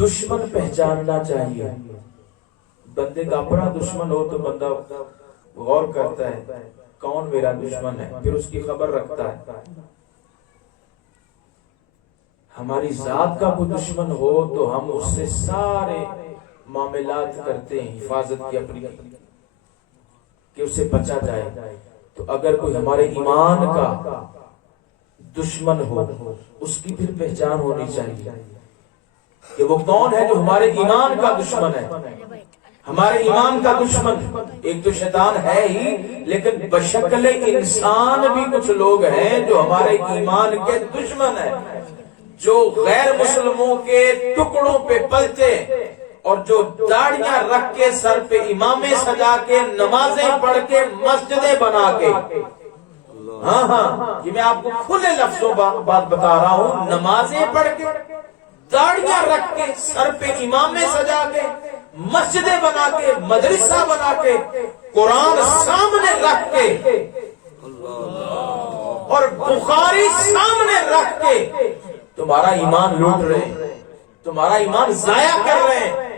دشمن پہچاننا چاہیے. بندے کا اپنا دشمن ہو تو بندہ غور کرتا ہے کون میرا دشمن ہے، پھر اس کی خبر رکھتا ہے. ہماری ذات کا کوئی دشمن ہو تو ہم اس سے سارے معاملات کرتے ہیں حفاظت کی اپنی کہ اس سے بچا جائے. تو اگر کوئی ہمارے ایمان کا دشمن ہو اس کی پھر پہچان ہونی چاہیے کہ وہ کون ہے جو ہمارے ایمان کا دشمن ہے. ہمارے ایمان کا دشمن ایک تو شیطان ہے ہی، لیکن بشکل انسان بھی کچھ لوگ ہیں جو ہمارے ایمان کے دشمن ہیں، جو غیر مسلموں کے ٹکڑوں پہ پلتے اور جو داڑیاں رکھ کے سر پہ امامے سجا کے نمازیں پڑھ کے مسجدیں بنا کے، ہاں یہ میں آپ کو کھلے لفظوں بات بتا رہا ہوں، نمازیں پڑھ کے داڑیاں رکھ کے سر پہ امامے سجا کے مسجدیں بنا کے مدرسہ بنا کے قرآن سامنے رکھ کے اور بخاری سامنے رکھ کے تمہارا ایمان لوٹ رہے ہیں، تمہارا ایمان ضائع کر رہے ہیں.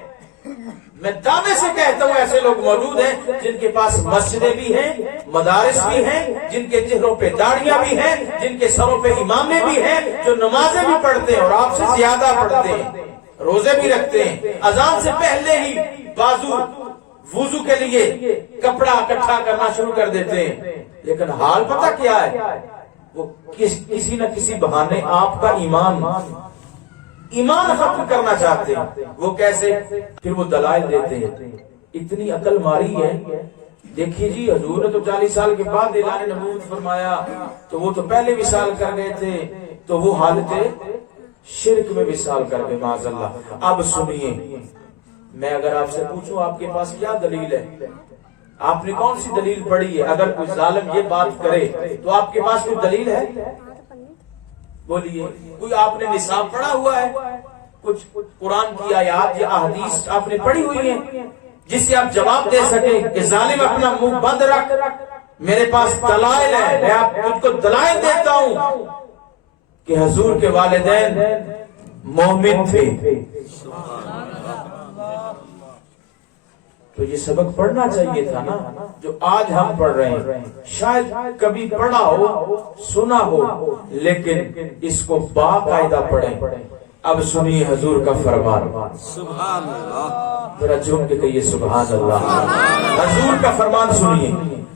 میں دعوے سے کہتا ہوں ایسے لوگ موجود ہیں جن کے پاس مسجدیں بھی ہیں، مدارس بھی ہیں، جن کے چہروں پہ داڑیاں بھی ہیں، جن کے سروں پہ امامے بھی ہیں، جو نمازیں بھی پڑھتے ہیں اور آپ سے زیادہ پڑھتے ہیں، روزے بھی رکھتے ہیں، اذان سے پہلے ہی بازو وضو کے لیے کپڑا اکٹھا کرنا شروع کر دیتے ہیں. لیکن حال پتہ کیا ہے؟ وہ کسی نہ کسی بہانے آپ کا ایمان ختم کرنا چاہتے ہیں. وہ کیسے؟ پھر وہ دلائل دیتے ہیں. اتنی عقل ماری ہے. دیکھیے جی، حضور نے تو 40 سال کے بعد اعلان نبوت فرمایا، تو وہ تو پہلے وصال کر گئے تھے، تو وہ حالت شرک میں وصال کر گئے معاذ اللہ. اب سنیے، میں اگر آپ سے پوچھوں آپ کے پاس کیا دلیل ہے، آپ نے کون سی دلیل پڑھی ہے؟ اگر کوئی ظالم یہ بات کرے تو آپ کے پاس کوئی دلیل ہے؟ بولیے. کوئی آپ نے نصاب پڑھا ہوا ہے؟ کچھ قرآن کی آیات یا احادیث آپ نے پڑھی ہوئی ہیں جس سے آپ جواب دے سکیں کہ ظالم اپنا منہ بند رکھ، میرے پاس دلائل ہے، میں آپ کو دلائل دیتا ہوں کہ حضور کے والدین مومن تھے. تو یہ سبق پڑھنا چاہیے تھا نا جو آج ہم پڑھ رہے ہیں. شاید کبھی پڑھا ہو، سنا ہو، لیکن اس کو باقاعدہ پڑھیں. اب سنیے حضور کا فرمان. سبحان اللہ. ذرا جھوم کے کہیے سبحان اللہ. حضور کا فرمان سنیے.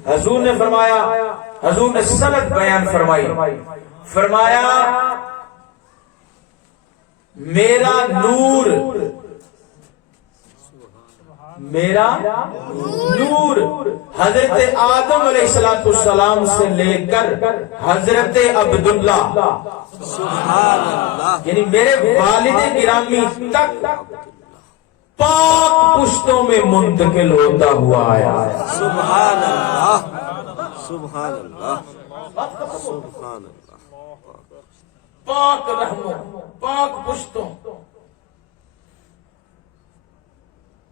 حضور نے فرمایا، حضور نے سند بیان فرمائی، فرمایا میرا نور، میرا نور حضرت آدم علیہ السلام سے لے کر حضرت عبداللہ سبحان اللہ یعنی میرے والد گرامی تک پاک پشتوں میں منتقل ہوتا ہوا آیا. سبحان اللہ سبحان اللہ سبحان اللہ. پاک رحموں، پاک پشتوں،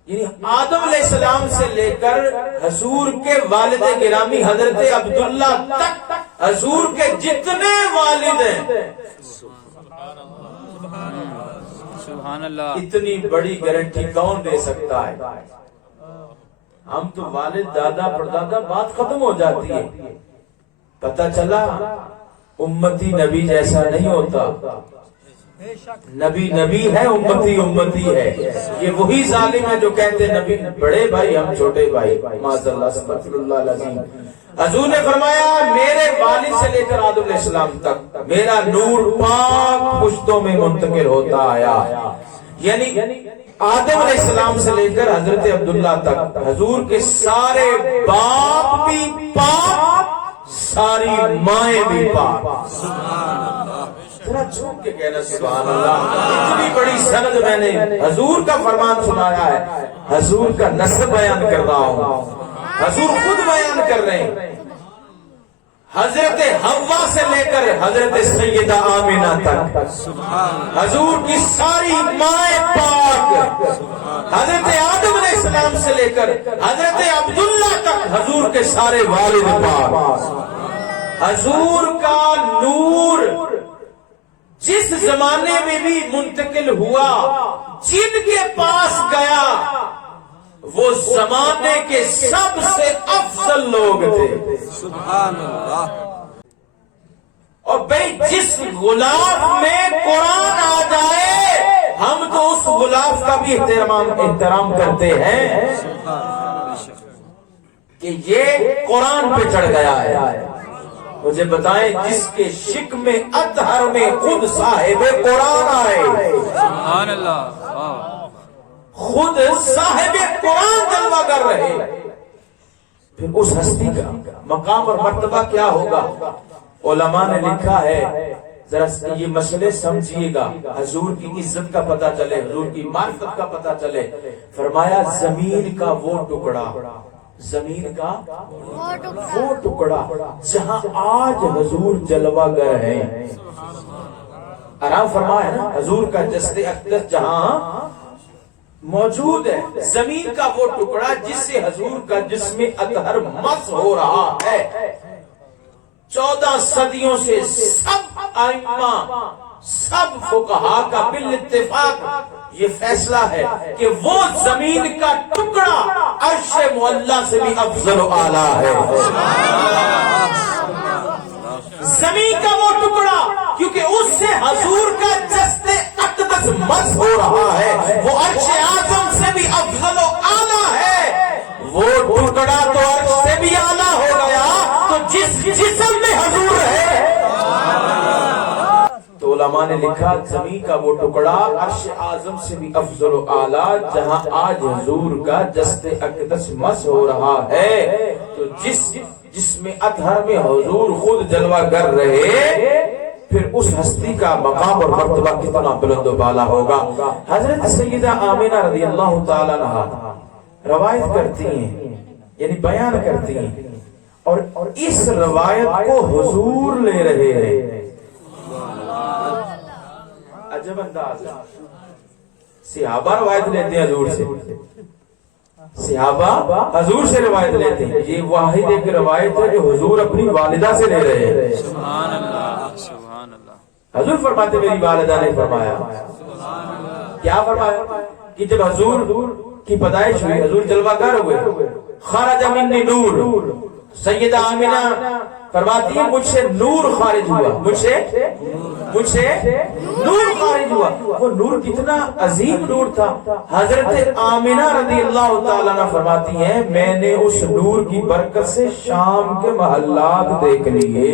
یعنی آدم علیہ السلام سے لے کر حضور کے والد گرامی حضرت عبداللہ تک حضور کے جتنے والد ہیں، سبحان اللہ. اتنی بڑی گارنٹی کون دے سکتا ہے؟ ہم تو والد، دادا، پردادا، بات ختم ہو جاتی ہے. پتہ چلا امتی نبی جیسا نہیں ہوتا. نبی نبی ہے، امتی امتی ہے. یہ وہی ظالم ہے جو کہتے نبی بڑے بھائی ہم چھوٹے بھائی. معاذ اللہ، استغفر اللہ العظیم. حضور نے فرمایا میرے والد سے لے کر آدم علیہ السلام تک میرا نور پاک پشتوں میں منتقل ہوتا آیا. یعنی آدم علیہ السلام سے لے کر حضرت عبداللہ تک حضور کے سارے باپ بھی پاک، ساری مائیں بھی پاک. ذرا چھوٹ کے کہنا سبحان اللہ. اتنی بڑی سند میں نے حضور کا فرمان سنایا ہے، حضور کا نسب بیان کر رہا ہوں. حضور خود بیان کر رہے ہیں. حضرت حوا سے لے کر حضرت سیدہ آمینہ تک حضور کی ساری مائیں پاک. حضرت آدم علیہ السلام سے لے کر حضرت عبداللہ تک حضور کے سارے والد پاک. حضور کا نور جس زمانے میں بھی منتقل ہوا، جن کے پاس گیا وہ زمانے کے سب سے افضل لوگ تھے. سبحان اللہ. اور بھئی جس غلاف میں قرآن آ جائے ہم تو اس غلاف کا بھی احترام کرتے ہیں کہ یہ قرآن پہ چڑھ گیا ہے. مجھے بتائیں جس کے شک میں اطہر میں خود صاحب قرآن آئے, سبحان اللہ. خود صاحب قرآن جلوہ کر رہے, پھر اس ہستی کا مقام اور مرتبہ کیا ہوگا؟ علماء نے لکھا ہے, ذرا یہ مسئلے سمجھیے گا, حضور کی عزت کا پتہ چلے, حضور کی معرفت کا پتہ چلے. فرمایا زمین کا وہ ٹکڑا, زمین کا وہ ٹکڑا جہاں آج حضور جلوہ گر ہیں. آرام فرمایا نا, حضور کا جسد اقدس جہاں موجود ہے, زمین کا وہ ٹکڑا جس سے حضور کا جسم اطہر مس ہو رہا ہے. 14 صدیوں سے سب ائمہ سب فقہا کا بالاتفاق یہ فیصلہ ہے کہ وہ زمین کا ٹکڑا عرش معلیٰ سے بھی افضل و اعلیٰ ہے. زمین کا وہ ٹکڑا کیونکہ اس سے حضور کا جسد اقدس مس ہو رہا ہے, وہ عرش اعظم سے بھی افضل و اعلیٰ ہے. وہ ٹکڑا تو عرش سے بھی اعلیٰ ہو گیا, تو جس جسم میں حضور ہے. تو علماء نے لکھا زمین کا وہ ٹکڑا عرش اعظم سے بھی افضل و اعلیٰ جہاں آج حضور کا جسد اقدس مس ہو رہا ہے. تو جس میں اطہر میں حضور خود جلوہ گر رہے, پھر اس ہستی کا مقام اور مرتبہ کتنا بلند و بالا ہوگا. حضرت سیدہ آمینہ رضی اللہ تعالی عنہا روایت کرتی ہیں, یعنی بیان کرتی ہیں, اور اس روایت کو حضور لے رہے ہیں. عجب انداز ہے, صحابہ روایت لیتے ہیں حضور سے, صحابہ حضور سے روایت لیتے ہیں. یہ واحد ایک روایت ہے جو حضور اپنی والدہ سے لے رہے ہیں. سبحان اللہ, سبحان اللہ. حضور فرماتے میری والدہ نے فرمایا, کیا فرمایا کہ جب حضور کی پیدائش ہوئی, حضور جلوہ گر ہوئے, خرج منی نور, سیدہ آمینہ فرماتی ہے مجھ سے نور خارج ہوا, مجھ سے نور خارج ہوا. وہ نور کتنا عظیم نور تھا. حضرت آمینہ رضی اللہ تعالیٰ عنہ فرماتی ہیں میں نے اس نور کی برکت سے شام کے محلات دیکھ لیے.